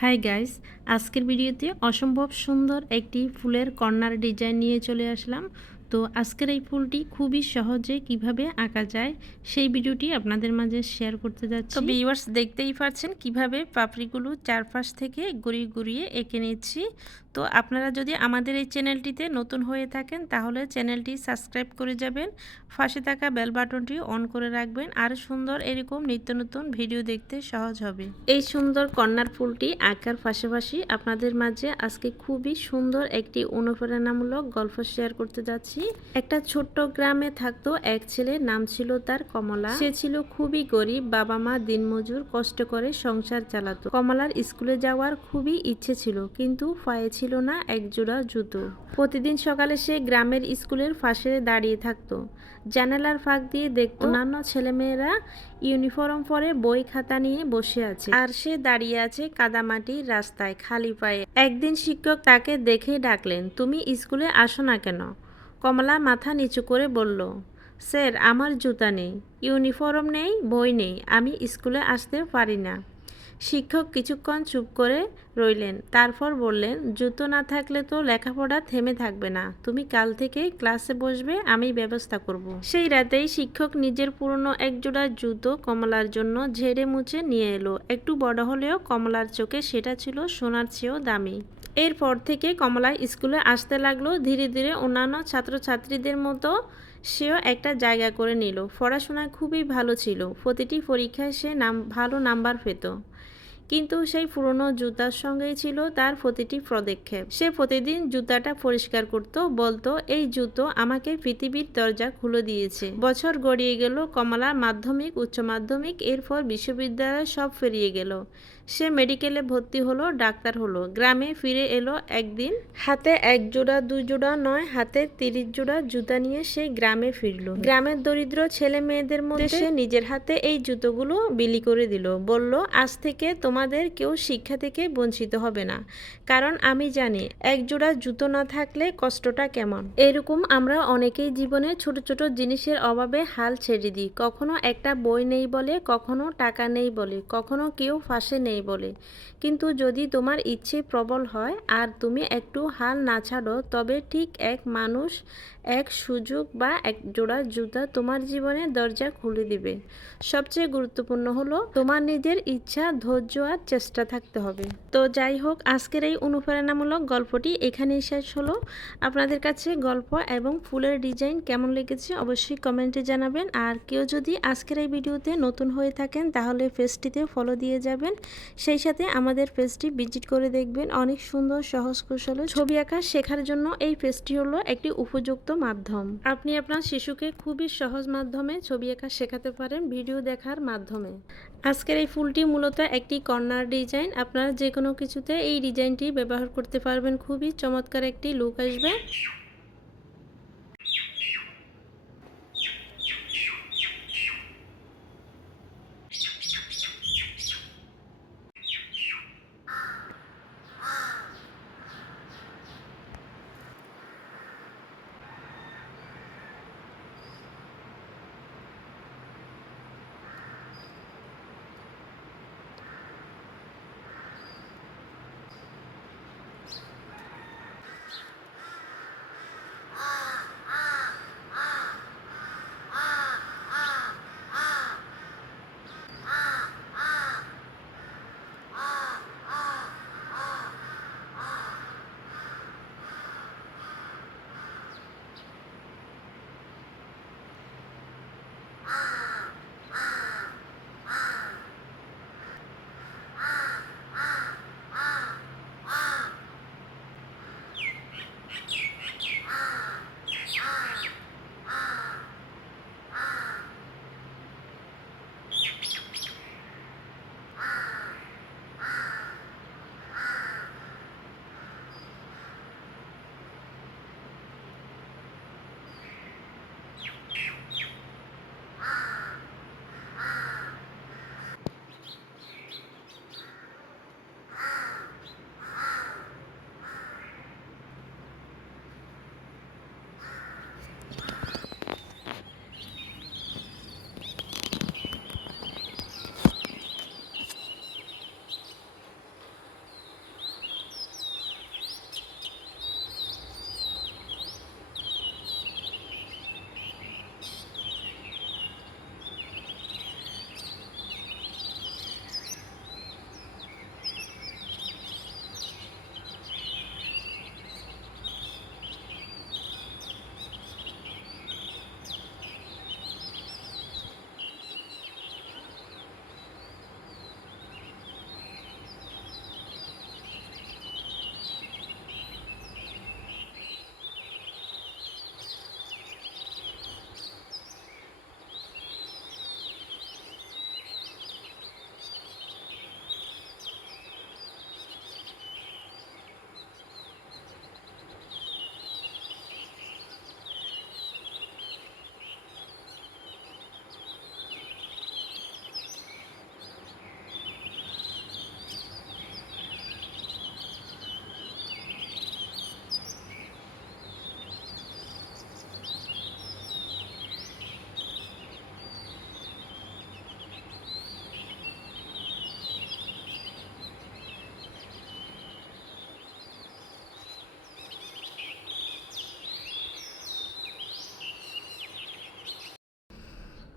Hi guys আজকের ভিডিওতে অসম্ভব সুন্দর একটি ফুলের কর্নার ডিজাইন নিয়ে চলে আসলাম। তো আজকের এই ফুলটি খুবই সহজে কীভাবে আঁকা যায় সেই ভিডিওটি আপনাদের মাঝে শেয়ার করতে যাচ্ছি। তো ভিউয়ার্স দেখতেই পাচ্ছেন কীভাবে পাপড়িগুলো চারপাশ থেকে গুড়িয়ে গুড়িয়ে এঁকে নিচ্ছি। তো আপনারা যদি আমাদের এই চ্যানেলটিতে নতুন হয়ে থাকেন তাহলে চ্যানেলটি সাবস্ক্রাইব করে যাবেন পাশে থাকা বেল বাটনটি অন করে রাখবেন আর সুন্দর এরকম নিত্য নতুন ভিডিও দেখতে সহজ হবে। এই সুন্দর কন্যার ফুলটি আঁকার পাশাপাশি আপনাদের মাঝে আজকে খুবই সুন্দর একটি অনুপ্রেরণামূলক গল্প শেয়ার করতে যাচ্ছি। একটা ছোট্ট গ্রামে থাকতো এক ছেলে, নাম ছিল তার কমলা। সে ছিল খুবই গরিব বাবা মা দিনমজুর কষ্ট করে সংসার চালাতো। কমলার স্কুলে যাওয়ার খুবই ইচ্ছে ছিল, কিন্তু পায়ে ছিল না একজোড়া জুতো। প্রতিদিন সকালে সে গ্রামের স্কুলের ফাঁসে দাঁড়িয়ে থাকতো। জানালার ফাঁক দিয়ে দেখতো অন্যান্য ছেলেমেয়েরা ইউনিফর্ম পরে বই খাতা নিয়ে বসে আছে। আর সে দাঁড়িয়ে আছে কাদামাটির রাস্তায়, খালি পায়ে। একদিন শিক্ষক তাকে দেখে ডাকলেন, তুমি স্কুলে আসো না কেন? কমলা মাথা নিচু করে বলল, স্যার, আমার জুতা নেই, ইউনিফর্ম নেই, বই নেই, আমি স্কুলে আসতে পারি না। শিক্ষক কিছুক্ষণ চুপ করে রইলেন, তারপর বললেন, জুতো না থাকলে তো লেখাপড়া থেমে থাকবে না, তুমি কাল থেকে ক্লাসে বসবে, আমি ব্যবস্থা করব। সেই রাতেই শিক্ষক নিজের পুরনো একজোড়া জুতো কমলার জন্য ঝেড়ে মুছে নিয়ে এলো। একটু বড় হলেও কমলার চোখে সেটা ছিল সোনার চেয়েও দামি। এরপর থেকে কমলা স্কুলে আসতে লাগল। ধীরে ধীরে অন্যান্য ছাত্রছাত্রীদের মতো সেও একটা জায়গা করে নিল। পড়াশোনায় খুবই ভালো ছিল। প্রতিটি পরীক্ষায় সে নাম, ভালো নাম্বার পেত। কিন্তু সেই পুরনো জুতার সঙ্গেই ছিল তার প্রতিটি পদক্ষেপ। সে প্রতিদিন জুতাটা পরিষ্কার করত, বলতো, এই জুতো আমাকে পৃথিবীর দরজা খুলে দিয়েছে। বছর গড়িয়ে গেল কমলা মাধ্যমিক, উচ্চ মাধ্যমিক, এরপর বিশ্ববিদ্যালয় সব ফেরিয়ে গেল। সে মেডিকেলে ভর্তি হলো ডাক্তার হলো। গ্রামে ফিরে এলো একদিন। হাতে এক জোড়া দুই জোড়া নয় হাতে তিরিশ জোড়া জুতা নিয়ে সে গ্রামে ফিরলো। গ্রামের দরিদ্র ছেলে মেয়েদের মধ্যে সে নিজের হাতে এই জুতোগুলো বিলি করে দিল। বলল আজ থেকে তোমাদের কেউ শিক্ষা থেকে বঞ্চিত হবে না। কারণ আমি জানি এক জোড়া জুতো না থাকলে কষ্টটা কেমন? এরকম আমরা অনেকেই জীবনে ছোট ছোট জিনিসের অভাবে হাল ছেড়ে দিই। কখনো একটা বই নেই বলে কখনো টাকা নেই বলে কখনো কেউ ফাঁসে নেই বলে। কিন্তু যদি তোমার ইচ্ছে প্রবল হয় আর তুমি একটু হাল না ছাড়ো, তবে ঠিক এক মানুষ, এক সুযোগ বা এক জোড়া জুতা তোমার জীবনে দরজা খুলে দিবে। সবচেয়ে গুরুত্বপূর্ণ হলো তোমার নিজের ইচ্ছা, ধৈর্য আর চেষ্টা থাকতে হবে। তো যাই হোক, আজকের এই অনুপ্রেরণামূলক গল্পটি এখানেই শেষ হলো। আপনাদের কাছে গল্প এবং ফুলের ডিজাইন কেমন লেগেছে অবশ্যই কমেন্টে জানাবেন। আর কেউ যদি আজকের এই ভিডিওতে নতুন হয়ে থাকেন, তাহলে ফেসটিতে ফলো দিয়ে যাবেন। সেই সাথে আমাদের পেজটি ভিজিট করে দেখবেন। অনেক সুন্দর, সহজ কৌশলে ছবি আঁকা শেখার জন্য এই পেজটি হলো একটি উপযুক্ত মাধ্যম। আপনি আপনার শিশুকে খুবই সহজ মাধ্যমে ছবি আঁকা শেখাতে পারেন ভিডিও দেখার মাধ্যমে। আজকের এই ফুলটি মূলত একটি কর্নার ডিজাইন। আপনারা যে কোনো কিছুতে এই ডিজাইনটি ব্যবহার করতে পারবেন। খুবই চমৎকার একটি লুক আসবে।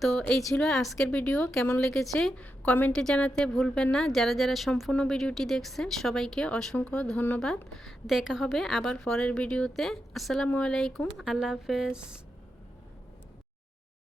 তো এই ছিল আজকের ভিডিও। কেমন লেগেছে কমেন্টে জানাতে ভুলবেন না। যারা যারা সম্পূর্ণ ভিডিওটি দেখছেন, সবাইকে অসংখ্য ধন্যবাদ। দেখা হবে আবার পরের ভিডিওতে। আসসালামু আলাইকুম। আল্লাহ হাফেজ।